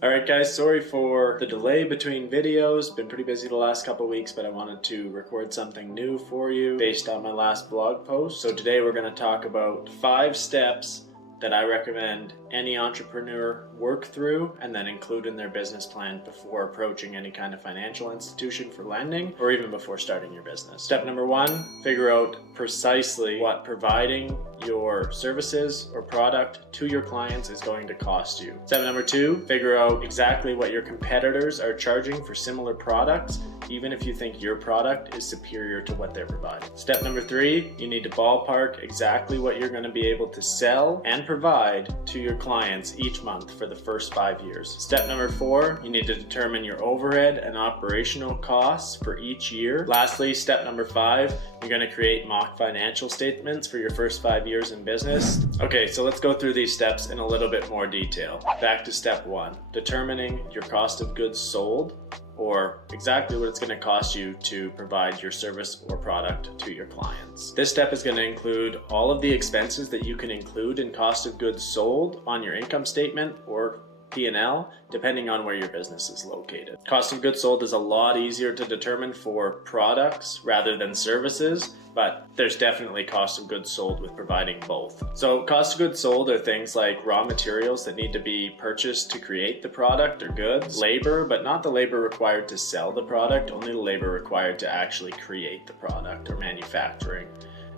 Alright guys, sorry for the delay between videos. Been pretty busy the last couple weeks, but I wanted to record something new for you based on my last blog post. So today we're going to talk about 5 steps that I recommend any entrepreneur work through and then include in their business plan before approaching any kind of financial institution for lending or even before starting your business. Step number 1, figure out precisely what providing your services or product to your clients is going to cost you. Step number 2, figure out exactly what your competitors are charging for similar products, even if you think your product is superior to what they're providing. Step number 3, you need to ballpark exactly what you're going to be able to sell and provide to your clients each month for the first 5 years. Step number 4, you need to determine your overhead and operational costs for each year. Lastly, step number 5, you're going to create mock financial statements for your first 5 years in business. Okay, so let's go through these steps in a little bit more detail. Back to step 1, determining your cost of goods sold, or exactly what it's going to cost you to provide your service or product to your clients. This step is going to include all of the expenses that you can include in cost of goods sold on your income statement or P&L, depending on where your business is located. Cost of goods sold is a lot easier to determine for products rather than services, but there's definitely cost of goods sold with providing both. So cost of goods sold are things like raw materials that need to be purchased to create the product or goods, labor, but not the labor required to sell the product, only the labor required to actually create the product or manufacturing,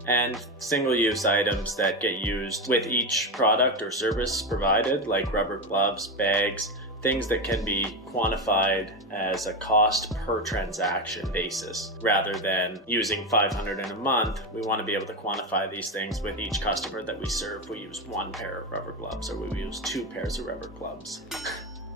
and single-use items that get used with each product or service provided, like rubber gloves, bags, things that can be quantified as a cost per transaction basis. Rather than using $500 in a month, we want to be able to quantify these things with each customer that we serve. We use 1 pair of rubber gloves, or we use 2 pairs of rubber gloves.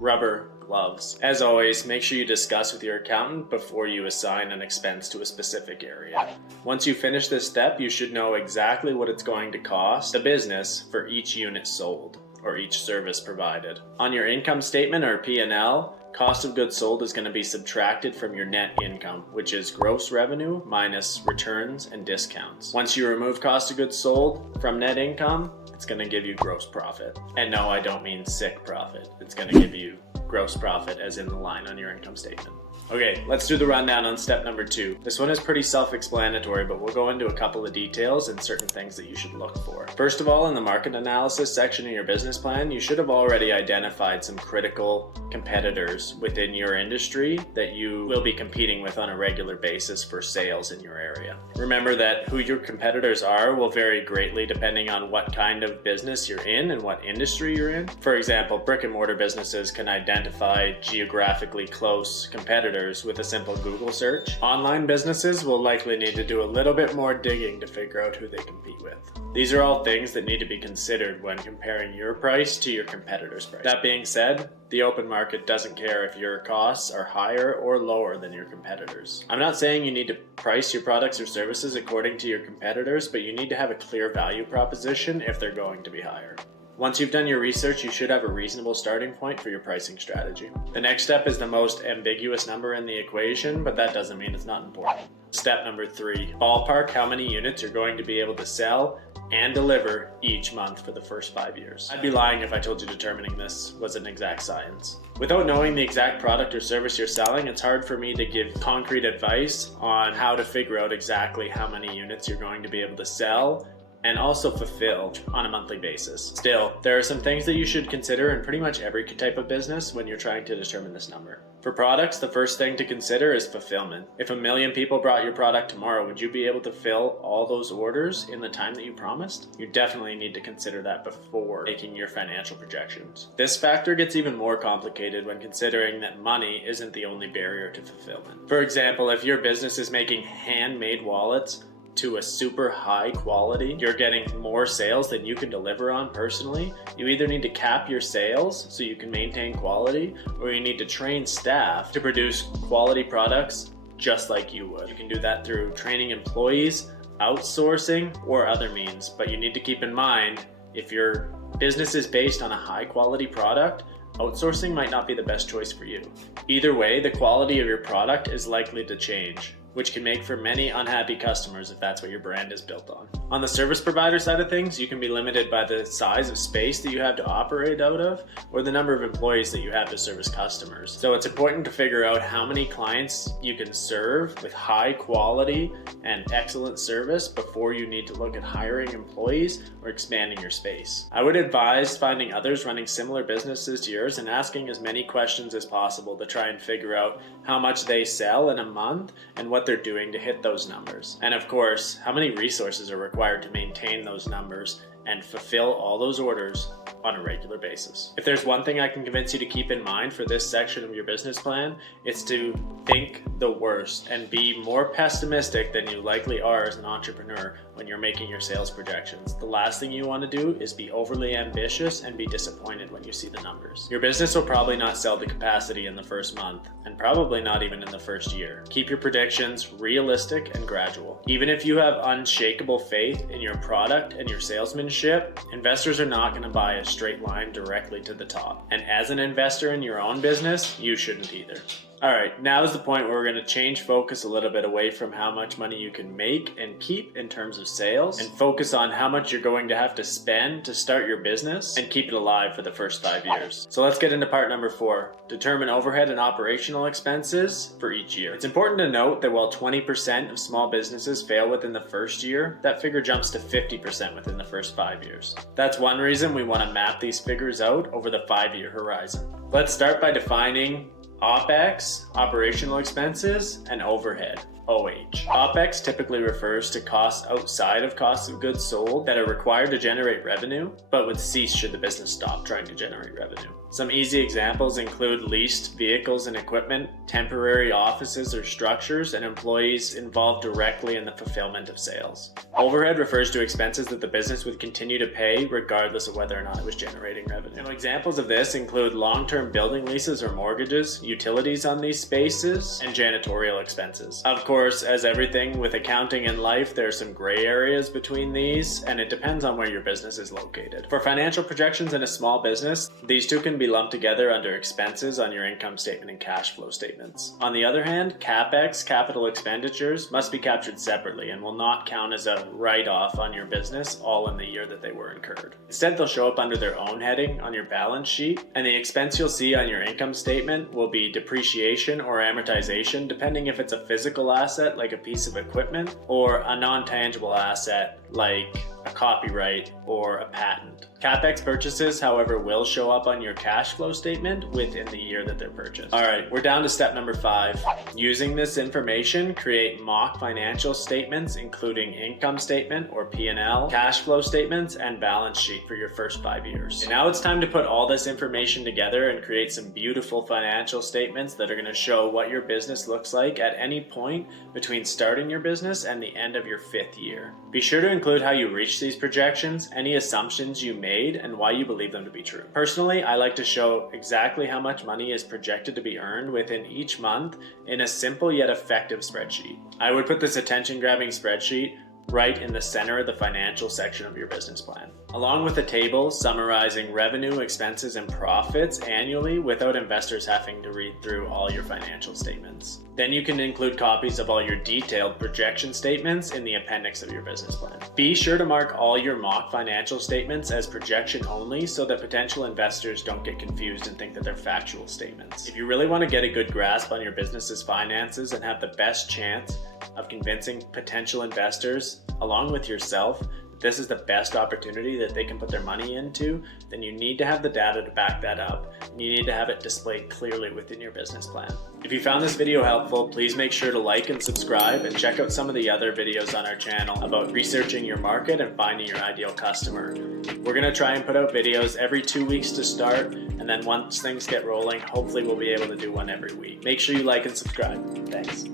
Rubber gloves. As always, make sure you discuss with your accountant before you assign an expense to a specific area. Once you finish this step, you should know exactly what it's going to cost the business for each unit sold or each service provided. On your income statement or P&L, cost of goods sold is going to be subtracted from your net income, which is gross revenue minus returns and discounts. Once you remove cost of goods sold from net income, it's going to give you gross profit. And no, I don't mean sick profit. It's going to give you gross profit as in the line on your income statement. Okay, let's do the rundown on step number 2. This one is pretty self-explanatory, but we'll go into a couple of details and certain things that you should look for. First of all, in the market analysis section of your business plan, you should have already identified some critical competitors within your industry that you will be competing with on a regular basis for sales in your area. Remember that who your competitors are will vary greatly depending on what kind of business you're in and what industry you're in. For example, brick and mortar businesses can identify geographically close competitors with a simple Google search. Online businesses will likely need to do a little bit more digging to figure out who they compete with. These are all things that need to be considered when comparing your price to your competitor's price. That being said, the open market doesn't care if your costs are higher or lower than your competitors. I'm not saying you need to price your products or services according to your competitors, but you need to have a clear value proposition if they're going to be higher. Once you've done your research, you should have a reasonable starting point for your pricing strategy. The next step is the most ambiguous number in the equation, but that doesn't mean it's not important. Step number 3, ballpark how many units you're going to be able to sell and deliver each month for the first 5 years. I'd be lying if I told you determining this was an exact science. Without knowing the exact product or service you're selling, it's hard for me to give concrete advice on how to figure out exactly how many units you're going to be able to sell and also fulfill on a monthly basis. Still, there are some things that you should consider in pretty much every type of business when you're trying to determine this number. For products, the first thing to consider is fulfillment. If 1 million people brought your product tomorrow, would you be able to fill all those orders in the time that you promised? You definitely need to consider that before making your financial projections. This factor gets even more complicated when considering that money isn't the only barrier to fulfillment. For example, if your business is making handmade wallets to a super high quality, you're getting more sales than you can deliver on personally, you either need to cap your sales so you can maintain quality, or you need to train staff to produce quality products just like you would. You can do that through training employees, outsourcing, or other means, but you need to keep in mind, if your business is based on a high quality product, outsourcing might not be the best choice for you. Either way, the quality of your product is likely to change. which can make for many unhappy customers if that's what your brand is built on. On the service provider side of things, you can be limited by the size of space that you have to operate out of or the number of employees that you have to service customers. So it's important to figure out how many clients you can serve with high quality and excellent service before you need to look at hiring employees or expanding your space. I would advise finding others running similar businesses to yours and asking as many questions as possible to try and figure out how much they sell in a month and what they're doing to hit those numbers. And of course, how many resources are required to maintain those numbers and fulfill all those orders on a regular basis. If there's one thing I can convince you to keep in mind for this section of your business plan, it's to think the worst and be more pessimistic than you likely are as an entrepreneur when you're making your sales projections. The last thing you want to do is be overly ambitious and be disappointed when you see the numbers. Your business will probably not sell to capacity in the first month, and probably not even in the first year. Keep your predictions realistic and gradual. Even if you have unshakable faith in your product and your salesmanship, investors are not going to buy a straight line directly to the top. And as an investor in your own business, you shouldn't either. All right, now is the point where we're going to change focus a little bit away from how much money you can make and keep in terms of sales and focus on how much you're going to have to spend to start your business and keep it alive for the first 5 years. So let's get into part number 4. Determine overhead and operational expenses for each year. It's important to note that while 20% of small businesses fail within the first year, that figure jumps to 50% within the first 5 years. That's one reason we want to map these figures out over the 5-year horizon. Let's start by defining OPEX, operational expenses, and overhead, OH. OPEX typically refers to costs outside of costs of goods sold that are required to generate revenue, but would cease should the business stop trying to generate revenue. Some easy examples include leased vehicles and equipment, temporary offices or structures, and employees involved directly in the fulfillment of sales. Overhead refers to expenses that the business would continue to pay regardless of whether or not it was generating revenue. Some examples of this include long-term building leases or mortgages, utilities on these spaces, and janitorial expenses. Of course, as everything with accounting in life, there are some gray areas between these, and it depends on where your business is located. For financial projections in a small business, these two can be lumped together under expenses on your income statement and cash flow statements. On the other hand, CapEx, capital expenditures, must be captured separately and will not count as a write-off on your business all in the year that they were incurred. Instead, they'll show up under their own heading on your balance sheet, and the expense you'll see on your income statement will be depreciation or amortization, depending if it's a physical asset like a piece of equipment or a non-tangible asset like a copyright or a patent. CapEx purchases, however, will show up on your cash flow statement within the year that they're purchased. All right, we're down to step number 5. Using this information, create mock financial statements, including income statement or P&L, cash flow statements, and balance sheet for your first 5 years. And now it's time to put all this information together and create some beautiful financial statements that are going to show what your business looks like at any point between starting your business and the end of your 5th year. Be sure to include how you reach these projections, any assumptions you made, and why you believe them to be true. Personally, I like to show exactly how much money is projected to be earned within each month in a simple yet effective spreadsheet. I would put this attention-grabbing spreadsheet right in the center of the financial section of your business plan, along with a table summarizing revenue, expenses, and profits annually without investors having to read through all your financial statements. Then you can include copies of all your detailed projection statements in the appendix of your business plan. Be sure to mark all your mock financial statements as projection only so that potential investors don't get confused and think that they're factual statements. If you really want to get a good grasp on your business's finances and have the best chance of convincing potential investors, along with yourself, that this is the best opportunity that they can put their money into, then you need to have the data to back that up, and you need to have it displayed clearly within your business plan. If you found this video helpful, please make sure to like and subscribe, and check out some of the other videos on our channel about researching your market and finding your ideal customer. We're going to try and put out videos every 2 weeks to start, and then once things get rolling, hopefully we'll be able to do one every week. Make sure you like and subscribe. Thanks.